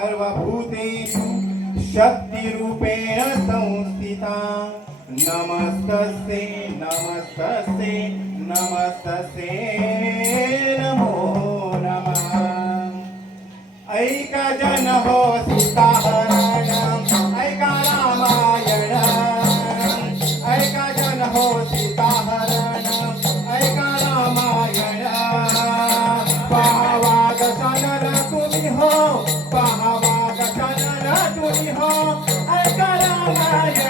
सर्वभूतेषु शक्तिरूपेण संस्थिता। नमस्तस्ये नमस्तस्ये नमस्तस्ये नमो नमः। ऐकजनहो सीताहरणम् yeah, yeah.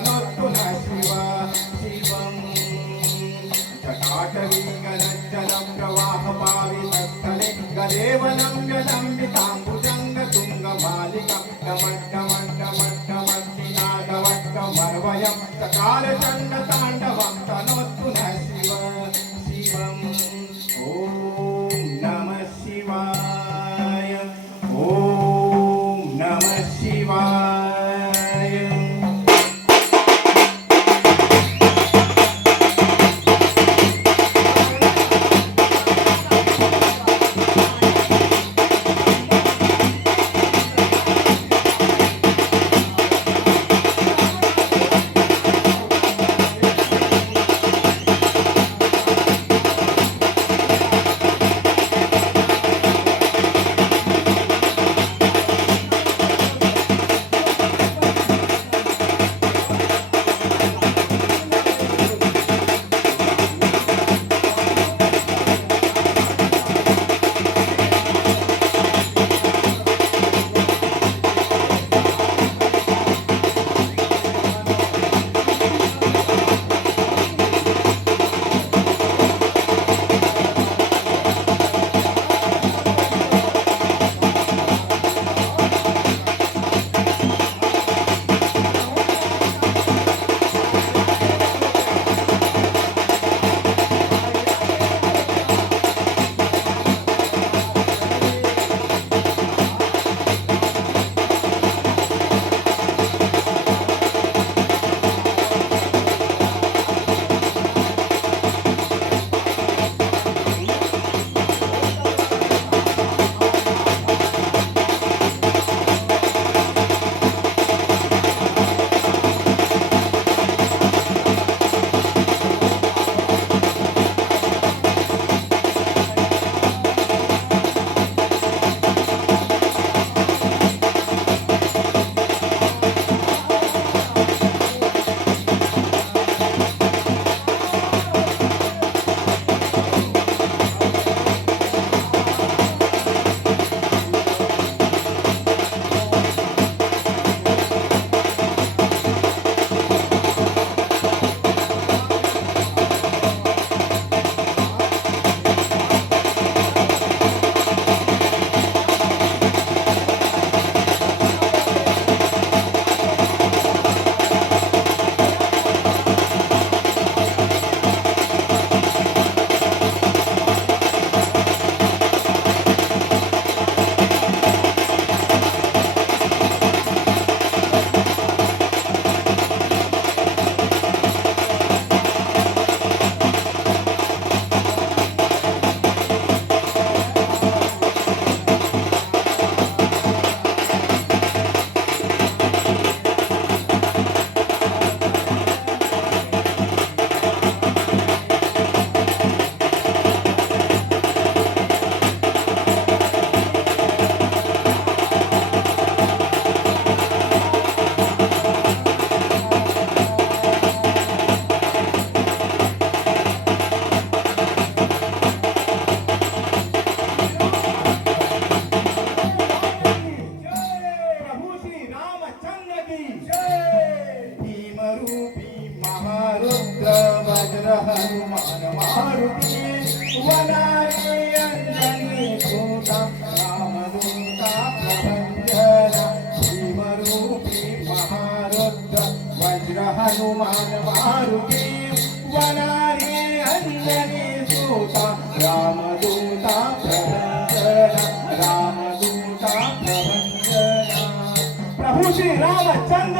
वीगनज्जलं प्रवाहपावितस्थले गदेवनं व्यलम्बिताम्बुजङ्ग तुङ्गमालिका डमड्डमड्डमड्डमड्डमड्डिनादवट्टमर्वयं सकालचण्डताण्डवं तनोतु नः हनुमान मारुति वनारे अंजनी सूता रामदूता प्रभंजना रामदूता प्रभंजना प्रभु श्री रामचंद्र की जय